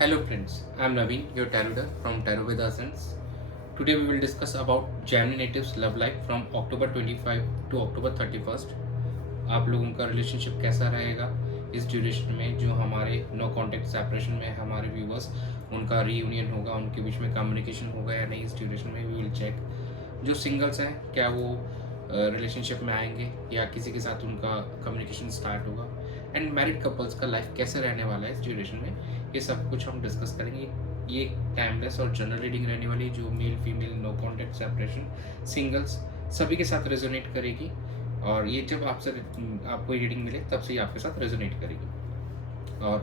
Hello friends, I am Naveen, your tarot reader from Tarot with Ascents. Today we will discuss about Gemini natives love life from October 25 to October 31st. आप लोगों का relationship कैसा रहेगा इस duration में, जो हमारे no contact separation में हमारे व्यूवर्स, उनका रीयूनियन होगा, उनके बीच में कम्युनिकेशन होगा या नहीं, इस ड्यूरेशन में वी विल चेक. जो सिंगल्स हैं क्या वो रिलेशनशिप में आएंगे या किसी के साथ उनका कम्युनिकेशन स्टार्ट होगा, एंड मैरिड कपल्स का लाइफ कैसे रहने वाला है इस ड्यूरेशन में, ये सब कुछ हम डिस्कस करेंगे. ये टाइमलेस और जनरल रीडिंग रहने वाली, जो male female no contact separation singles सभी के साथ रेजोनेट करेगी. और ये जब आपसे आपको रीडिंग मिले तब से ही आपके साथ रेजोनेट करेगी. और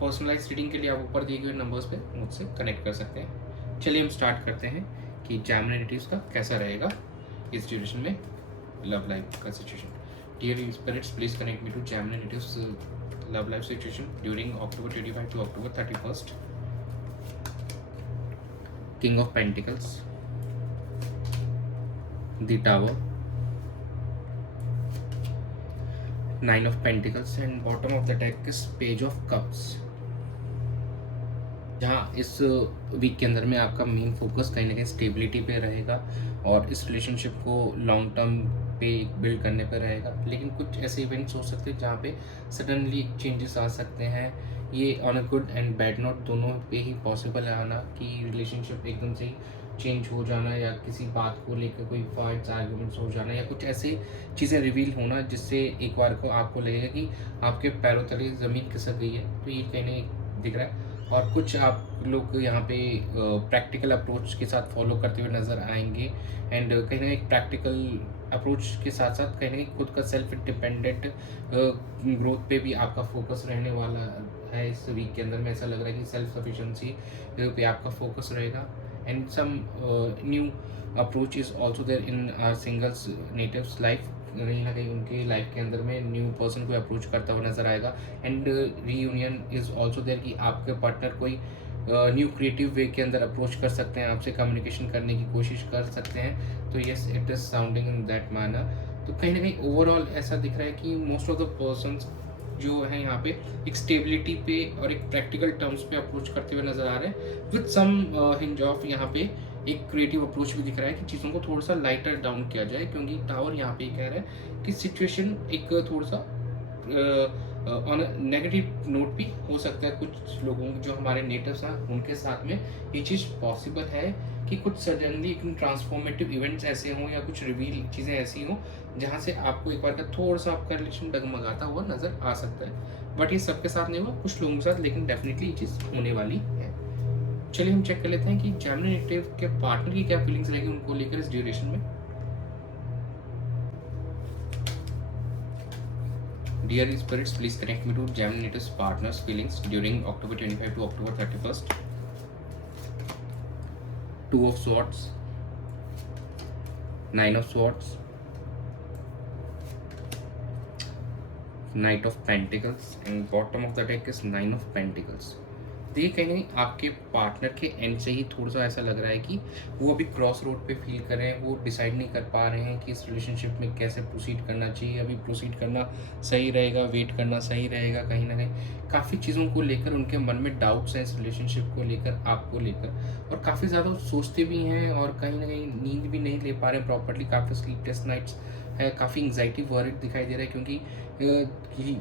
पर्सनलाइज रीडिंग के लिए आप ऊपर दिए गए नंबर्स पे मुझसे कनेक्ट कर सकते हैं. चलिए हम स्टार्ट करते हैं कि जेमिनी नेटिव्स का कैसा रहेगा इस ड्यूरेशन में लव लाइफ का situation. Dear spirits, please connect me to Gemini natives love life situation during October 25 to October 31st. King of Pentacles, the Tower, Nine of Pentacles, and bottom of the deck is Page of Cups. जहाँ इस week के अंदर में आपका main focus कहीं ना कहीं stability पे रहेगा और इस रिलेशनशिप को लॉन्ग टर्म पे बिल्ड करने पे रहेगा. लेकिन कुछ ऐसे इवेंट्स हो सकते हैं जहाँ पे सडनली चेंजेस आ सकते हैं. ये on a good and bad note दोनों पे ही पॉसिबल है आना, कि रिलेशनशिप एकदम से ही चेंज हो जाना या किसी बात को लेकर कोई फाइट्स आर्ग्यूमेंट्स हो जाना या कुछ ऐसी चीज़ें रिवील होना जिससे एक बार को आपको लगेगा कि आपके पैरों तले ज़मीन खिसक गई है. तो ये कहीं नहीं दिख रहा है. और कुछ आप लोग यहाँ पे प्रैक्टिकल अप्रोच के साथ फॉलो करते हुए नज़र आएंगे. एंड कहीं ना एक प्रैक्टिकल अप्रोच के साथ साथ कहीं ना कहीं खुद का सेल्फ डिपेंडेंट ग्रोथ पे भी आपका फोकस रहने वाला है. इस वीक के अंदर में ऐसा लग रहा है कि सेल्फ सफिशेंसी पे आपका फोकस रहेगा. And some new approach is also there in our singles natives life. कहीं ना कहीं उनके लाइफ के अंदर में न्यू पर्सन को अप्रोच करता हुआ नजर आएगा. And reunion is also there, कि आपके पार्टनर कोई न्यू क्रिएटिव वे के अंदर अप्रोच कर सकते हैं, आपसे कम्युनिकेशन करने की कोशिश कर सकते हैं. तो yes, it is sounding in that manner. तो कहीं ना कहीं ओवरऑल ऐसा दिख रहा है कि मोस्ट ऑफ द पर्सन्स जो है यहाँ पे एक स्टेबिलिटी पे और एक प्रैक्टिकल टर्म्स पे अप्रोच करते हुए नजर आ रहे हैं. विद सम हिंज ऑफ यहाँ पे एक क्रिएटिव अप्रोच भी दिख रहा है कि चीज़ों को थोड़ा सा लाइटर डाउन किया जाए, क्योंकि टावर यहाँ पे कह रहा है कि सिचुएशन एक थोड़ा सा ऑन नेगेटिव नोट भी हो सकता है. कुछ लोगों जो हमारे नेटिव्स हैं उनके साथ में ये चीज़ पॉसिबल है कि कुछ सडनली ट्रांसफॉर्मेटिव इवेंट्स ऐसे हों या कुछ रिवील चीज़ें ऐसी हों जहाँ से आपको एक बार का थोड़ा सा आपका रिलेशन डगमगाता हुआ नज़र आ सकता है. बट ये सबके साथ नहीं हुआ, कुछ लोगों के साथ, लेकिन डेफिनेटली ये चीज़ होने वाली है. चलिए हम चेक कर लेते हैं कि जेमिनी नेटिव के पार्टनर की क्या फीलिंग्स रहेगी उनको लेकर इस ड्यूरेशन में. Dear spirits, please connect me to Gemini natives partners feelings during October 25 to October 31st. Two of Swords, Nine of Swords, Knight of Pentacles, and bottom of the deck is Nine of Pentacles. तो ये कहीं ना कहीं आपके partner के and से ही थोड़ा सा ऐसा लग रहा है कि वो अभी क्रॉस रोड पे फील कर रहे हैं. वो डिसाइड नहीं कर पा रहे हैं कि इस रिलेशनशिप में कैसे प्रोसीड करना चाहिए. अभी प्रोसीड करना सही रहेगा, वेट करना सही रहेगा. कहीं ना कहीं काफ़ी चीज़ों को लेकर उनके मन में डाउट्स हैं इस रिलेशनशिप को लेकर, आपको लेकर, और काफ़ी ज़्यादा सोचते भी हैं और कहीं ना कहीं नींद भी नहीं ले पा रहे हैं प्रॉपरली. काफ़ी स्लीपलेस नाइट्स है, काफ़ी एंग्जाइटी वर्ड दिखाई दे रहा है, क्योंकि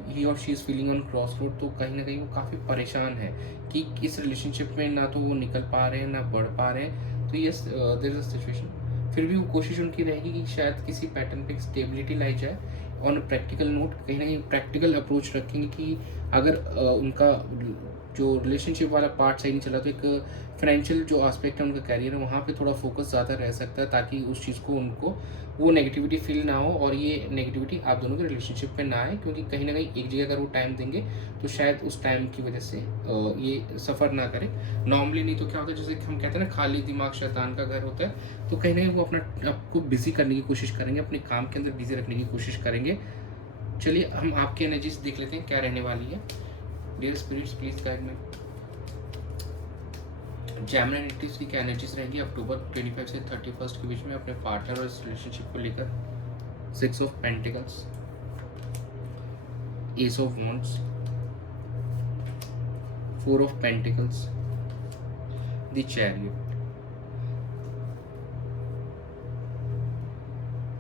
ही और she is feeling on cross road. तो कहीं ना कहीं वो काफ़ी परेशान है कि इस रिलेशनशिप में ना तो वो निकल पा रहे हैं ना बढ़ पा रहे हैं. तो yes, there is a situation. फिर भी वो कोशिश उनकी रहेगी कि शायद किसी पैटर्न पे स्टेबिलिटी लाई जाए. ऑन प्रैक्टिकल नोट कहीं ना कहीं प्रैक्टिकल अप्रोच रखेंगे कि अगर उनका जो रिलेशनशिप वाला पार्ट सही नहीं चला तो एक फाइनेंशियल जो आस्पेक्ट है उनका कैरियर है वहाँ पे थोड़ा फोकस ज़्यादा रह सकता है, ताकि उस चीज़ को उनको वो नेगेटिविटी फील ना हो और ये नेगेटिविटी आप दोनों के रिलेशनशिप पे ना आए. क्योंकि कहीं ना कहीं एक जगह अगर वो टाइम देंगे तो शायद उस टाइम की वजह से ये सफ़र ना करें. नॉर्मली नहीं तो क्या होता है, जैसे हम कहते हैं ना, खाली दिमाग शैतान का घर होता है. तो कहीं ना कहीं वो अपना आपको बिजी करने की कोशिश करेंगे, अपने काम के अंदर बिजी रखने की कोशिश करेंगे. चलिए हम आपकी एनर्जीज देख लेते हैं क्या रहने वाली है. Dear spirits, please guide me. Gemini natives की क्या एनर्जीज रहेंगी अक्टूबर 25 से 31 के बीच में अपने पार्टनर और इस रिलेशनशिप को लेकर. 6 of pentacles, S of wands, 4 of pentacles, the chariot.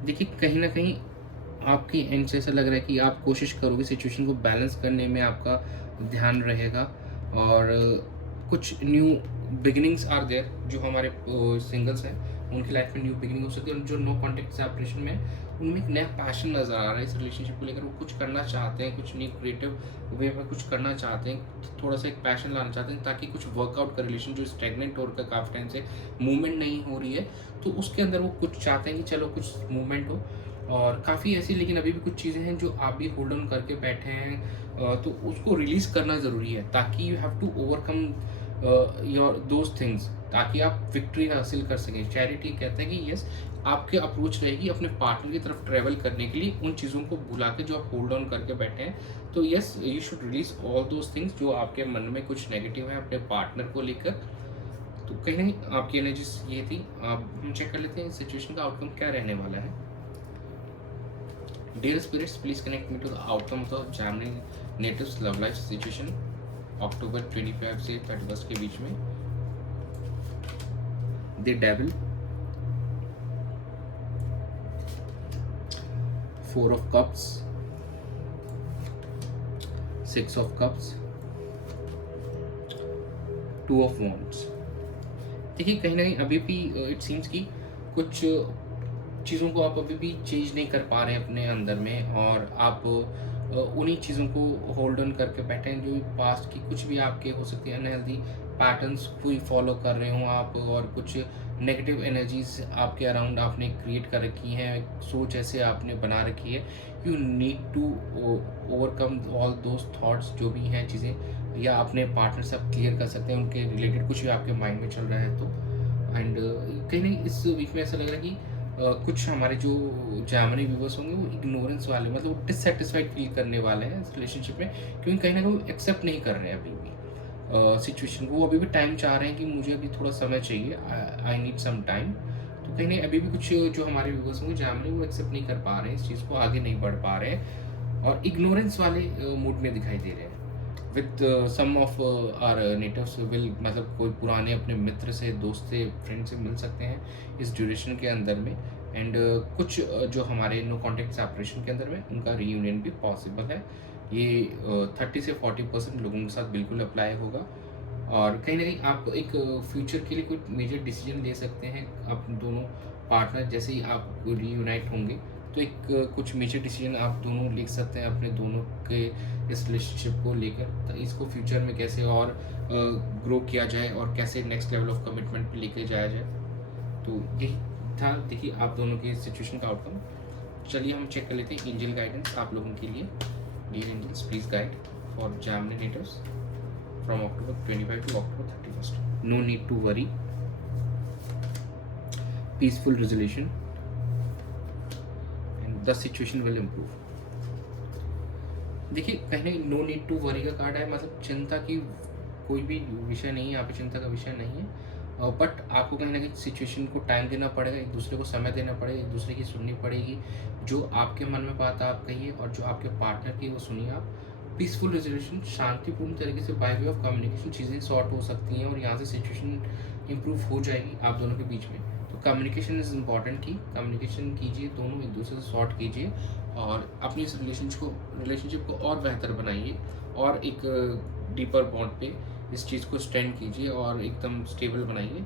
देखिए कहीं ना कहीं आपकी एंड से ऐसा लग रहा है कि आप कोशिश करोगे, सिचुएशन को बैलेंस करने में आपका ध्यान रहेगा, और कुछ न्यू बिगिनिंग्स आर देयर। जो हमारे सिंगल्स हैं उनकी लाइफ में न्यू बिगिनिंग हो सकती है, और जो नो कॉन्टेक्ट सेपरेशन में है उनमें एक नया पैशन नज़र आ रहा है इस रिलेशनशिप को लेकर। वो कुछ करना चाहते हैं, कुछ न्यू क्रिएटिव वे में कुछ करना चाहते हैं, थोड़ा सा एक पैशन लाना चाहते हैं, ताकि कुछ वर्कआउट का रिलेशन जो स्टेगनेंट हो रखा है काफ़ी टाइम से, मूवमेंट नहीं हो रही है, तो उसके अंदर वो कुछ चाहते हैं कि चलो कुछ मूवमेंट हो। और काफ़ी ऐसी, लेकिन अभी भी कुछ चीज़ें हैं जो आप भी होल्ड ऑन करके बैठे हैं, तो उसको रिलीज़ करना ज़रूरी है, ताकि you have to overcome your those things, ताकि आप विक्ट्री हासिल कर सकें। चैरिटी कहते हैं कि यस, आपके अप्रोच रहेगी अपने पार्टनर की तरफ ट्रैवल करने के लिए, उन चीज़ों को भुला के जो आप होल्ड ऑन करके बैठे हैं। तो yes, you should release all those things जो आपके मन में कुछ नेगेटिव है अपने पार्टनर को लेकर। तो कहीं नहीं आपकी एनर्जीज ये थी। अब हम चेक कर लेते हैं सिचुएशन का आउटकम क्या रहने वाला है। Dear spirits, please connect me to the outcome of the Gemini natives love life situation October 25 से 31 के बीच में। The devil, 4 of cups, 6 of cups, 2 of wands। देखिए कहीं ना कहीं अभी भी इट सीम्स कि कुछ चीज़ों को आप अभी भी चेंज नहीं कर पा रहे हैं अपने अंदर में, और आप उन्हीं चीज़ों को होल्ड ऑन करके बैठे हैं जो पास्ट की कुछ भी आपके हो सकती है अनहेल्दी पैटर्न्स कोई फॉलो कर रहे हो आप, और कुछ नेगेटिव एनर्जीज आपके अराउंड आपने क्रिएट कर रखी हैं, सोच ऐसे आपने बना रखी है। You need to overcome all those thoughts जो भी हैं चीज़ें, या अपने पार्टनर से आप क्लियर कर सकते हैं उनके रिलेटेड कुछ भी आपके माइंड में चल रहा है तो। एंड कहीं नहीं इस वीक में ऐसा लग रहा है कि कुछ हमारे जो जैमनी व्यूवर्स होंगे वो इग्नोरेंस वाले, मतलब वो डिससेटिस्फाइड फील करने वाले हैं इस रिलेशनशिप में, क्योंकि कहीं ना कहीं एक्सेप्ट नहीं कर रहे हैं अभी भी सिचुएशन को। वो अभी भी टाइम चाह रहे हैं कि मुझे अभी थोड़ा समय चाहिए, आई नीड सम टाइम। तो कहीं नहीं अभी भी कुछ जो हमारे व्यूवर्स होंगे जैमनी, वो एक्सेप्ट नहीं कर पा रहे हैं इस चीज़ को, आगे नहीं बढ़ पा रहे हैं, और इग्नोरेंस वाले मूड में दिखाई दे रहे हैं। With some of our natives will, मतलब कोई पुराने अपने मित्र से, दोस्त से, फ्रेंड से मिल सकते हैं इस ड्यूरेशन के अंदर में। एंड कुछ जो हमारे नो कॉन्टेक्ट सेपरेशन के अंदर में उनका रीयूनियन भी पॉसिबल है। ये 30 से 40% लोगों के साथ बिल्कुल अप्लाई होगा। और कहीं ना कहीं आप एक फ्यूचर के लिए कोई मेजर डिसीजन ले सकते हैं, आप दोनों पार्टनर जैसे ही आप रीयूनाइट होंगे तो एक कुछ मेजर डिसीजन आप दोनों ले सकते हैं अपने दोनों के इस रिलेशनशिप को लेकर, तो इसको फ्यूचर में कैसे और ग्रो किया जाए और कैसे नेक्स्ट लेवल ऑफ कमिटमेंट पे लेके जाया जाए। तो यही था देखिए आप दोनों के सिचुएशन का आउटकम। चलिए हम चेक कर लेते हैं एंजल गाइडेंस आप लोगों के लिए। Dear angels, please guide for Gemini natives from October 25 to October 31st. No need to worry. Peaceful resolution and the situation will improve. देखिए कहीं नो नीड टू वरी का कार्ड है, मतलब चिंता की कोई भी विषय नहीं है, यहाँ पे चिंता का विषय नहीं है। बट आपको कहीं ना कहीं सिचुएशन को टाइम देना पड़ेगा, एक दूसरे को समय देना पड़ेगा, एक दूसरे की सुननी पड़ेगी। जो आपके मन में बात आप कहिए और जो आपके पार्टनर की वो सुनिए आप। पीसफुल रेजोल्यूशन, शांतिपूर्ण तरीके से बाय वे ऑफ कम्युनिकेशन चीज़ें सॉर्ट हो सकती हैं और यहाँ से सिचुएशन इंप्रूव हो जाएगी आप दोनों के बीच में। तो कम्युनिकेशन इज़ इम्पॉर्टेंट की कम्युनिकेशन कीजिए, दोनों एक दूसरे से सॉर्ट कीजिए और अपनी इस रिलेशनशिप को और बेहतर बनाइए और एक डीपर बॉन्ड पे इस चीज़ को स्टैंड कीजिए और एकदम स्टेबल बनाइए।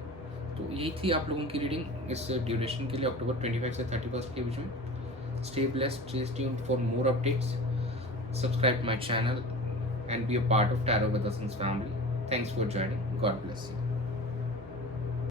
तो यही थी आप लोगों की रीडिंग इस ड्यूरेशन के लिए October 25 से 31 के बीच में। Stay blessed, stay tuned for more updates, subscribe my channel and be a part of Tarot with the Suns family. Thanks for joining. God bless you.